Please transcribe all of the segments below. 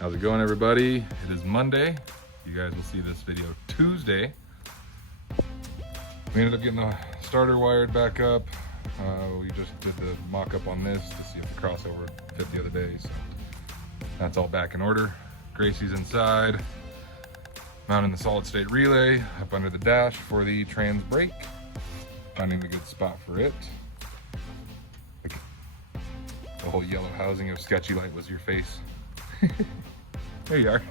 How's it going, everybody? It is Monday. You guys will see this video Tuesday. We ended up getting the starter wired back up. We just did the mock-up on this to see if the crossover fit the other day, so that's all back in order. Gracie's inside, mounting the solid state relay up under the dash for the trans brake. Finding a good spot for it. The whole yellow housing of sketchy light was your face. There you are.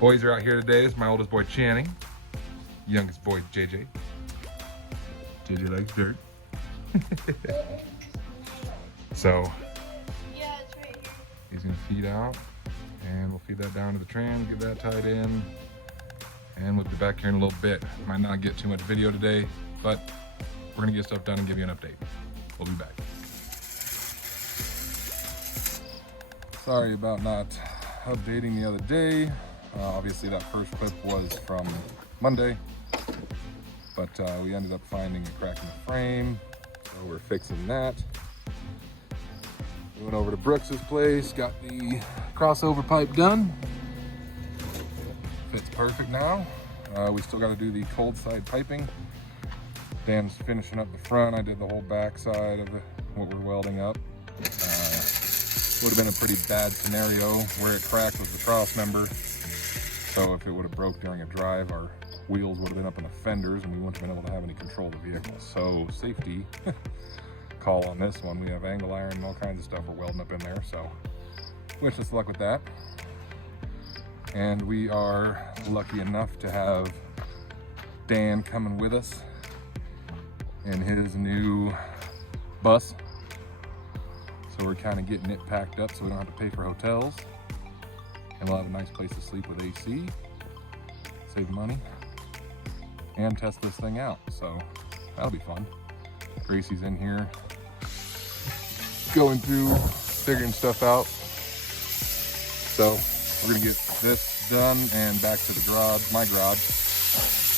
Boys are out here today. It's my oldest boy Channing, youngest boy JJ. JJ likes dirt. So yeah, it's right here. He's gonna feed out, and we'll feed that down to the trans, get that tied in, and we'll be back here in a little bit. Might not get too much video today, but we're gonna get stuff done and give you an update. We'll be back. Sorry about not updating the other day. Obviously that first clip was from Monday, but we ended up finding a crack in the frame, so we're fixing that. We went over to Brooks's place, got the crossover pipe done. Fits perfect now. We still got to do the cold side piping. Dan's finishing up the front. I did the whole back side of what we're welding up. Would have been a pretty bad scenario. Where it cracked was the cross member. So if it would have broke during a drive, our wheels would have been up in the fenders and we wouldn't have been able to have any control of the vehicle. So safety call on this one. We have angle iron and all kinds of stuff we're welding up in there. So wish us luck with that. And we are lucky enough to have Dan coming with us in his new bus. So we're kind of getting it packed up so we don't have to pay for hotels. And we'll have a nice place to sleep with AC, save money, and test this thing out. So that'll be fun. Gracie's in here going through, figuring stuff out. So we're gonna get this done and back to the garage, my garage.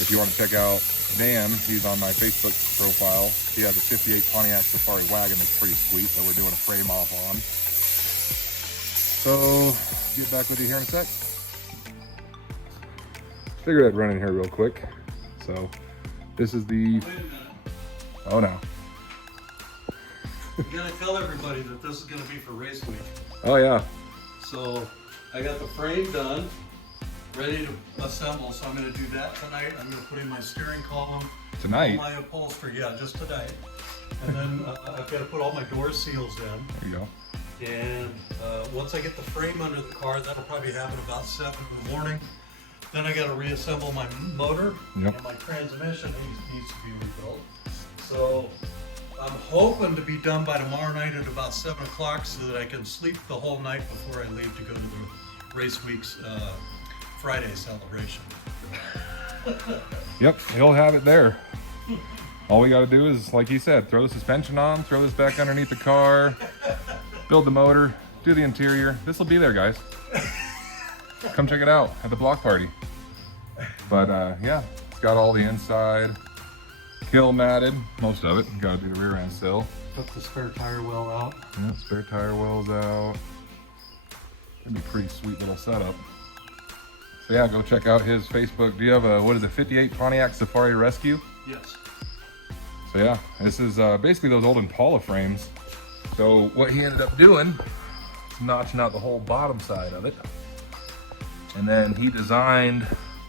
If you want to check out Dan, he's on my Facebook profile. He has a 58 Pontiac Safari wagon that's pretty sweet that we're doing a frame off on. So, get back with you here in a sec. Figured I'd run in here real quick. So, this is the... Oh no. You gotta tell everybody that this is gonna be for race week. Oh yeah. So, I got the frame done, ready to assemble, so I'm gonna do that tonight. I'm gonna put in my steering column. Tonight? All my upholstery, yeah, just tonight. And then I've gotta put all my door seals in. There you go. And once I get the frame under the car, that'll probably happen about 7 in the morning. Then I gotta reassemble my motor, Yep. and my transmission needs to be rebuilt. So I'm hoping to be done by tomorrow night at about 7 o'clock so that I can sleep the whole night before I leave to go to the race week's Friday celebration. Yep, he'll have it there. All we got to do is, like he said, throw the suspension on, throw this back underneath the car, build the motor, do the interior. This will be there, guys. Come check it out at the block party. But yeah, it's got all the inside kill matted, most of it. Got to do the rear end still. Took the spare tire well out. Yeah, spare tire wells out. That'd be a pretty sweet little setup. So yeah, go check out his Facebook. Do you have a, what is it, 58 Pontiac Safari Rescue? Yes. So yeah, this is basically those old Impala frames. So what he ended up doing is notching out the whole bottom side of it. And then he designed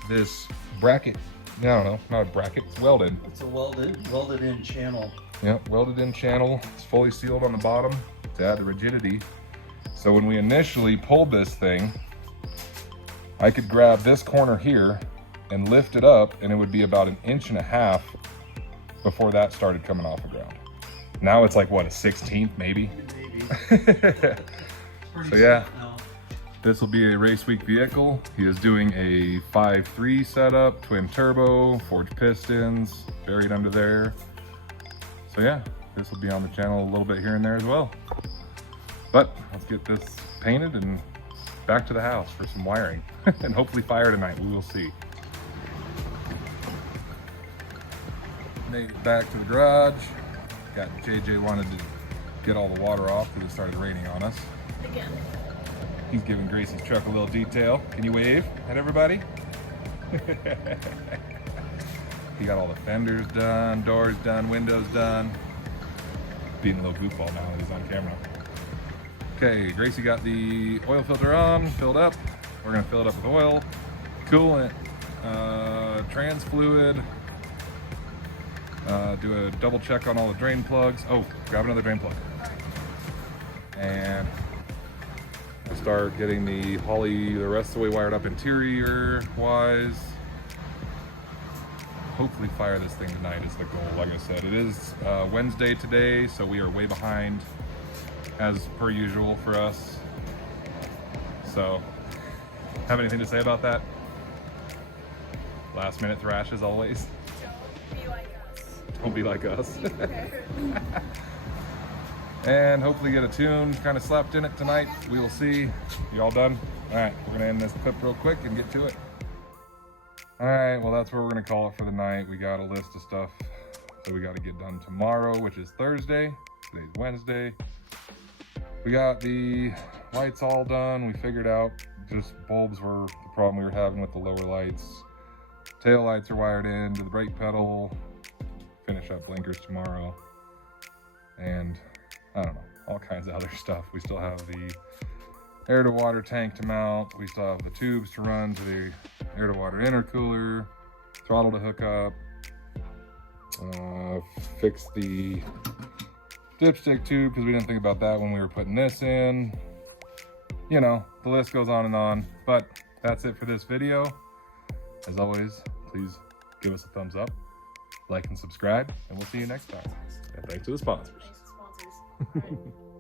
this bracket. I don't know, not a bracket, it's welded. It's a welded in channel. Yep, welded in channel. It's fully sealed on the bottom to add the rigidity. So when we initially pulled this thing, I could grab this corner here and lift it up, and it would be about 1.5 inches before that started coming off the ground. Now it's like, what, a 16th maybe? Maybe. So yeah, this will be a race week vehicle. He is doing a 5.3 setup, twin turbo, forged pistons, buried under there. So yeah, this will be on the channel a little bit here and there as well. But let's get this painted and back to the house for some wiring and hopefully fire tonight. We will see. Made it back to the garage. JJ wanted to get all the water off because it started raining on us. Again. He's giving Gracie's truck a little detail. Can you wave at everybody? He got all the fenders done, doors done, windows done. Being a little goofball now that he's on camera. Okay, Gracie got the oil filter on, filled up. We're gonna fill it up with oil, coolant, trans fluid, do a double check on all the drain plugs. Oh, grab another drain plug. And start getting the Holly the rest of the way wired up interior wise. Hopefully fire this thing tonight is the goal. Like I said, it is Wednesday today, so we are way behind as per usual for us. So, have anything to say about that? Last minute thrash as always. Don't be like us. Be prepared. And hopefully get a tune kind of slapped in it tonight. We will see. You all done? All right, we're gonna end this clip real quick and get to it. All right, well, that's where we're gonna call it for the night. We got a list of stuff that we gotta get done tomorrow, which is Thursday. Today's Wednesday. We got the lights all done. We figured out just bulbs were the problem we were having with the lower lights. Tail lights are wired in to the brake pedal. Finish up blinkers tomorrow. And I don't know, all kinds of other stuff. We still have the air to water tank to mount. We still have the tubes to run to the air to water intercooler, throttle to hook up, fix the dipstick tube because we didn't think about that when we were putting this in. You know, the list goes on and on, but that's it for this video. As always, please give us a thumbs up, like and subscribe, and we'll see you next time. And thanks to the sponsors. Thanks to sponsors. All right.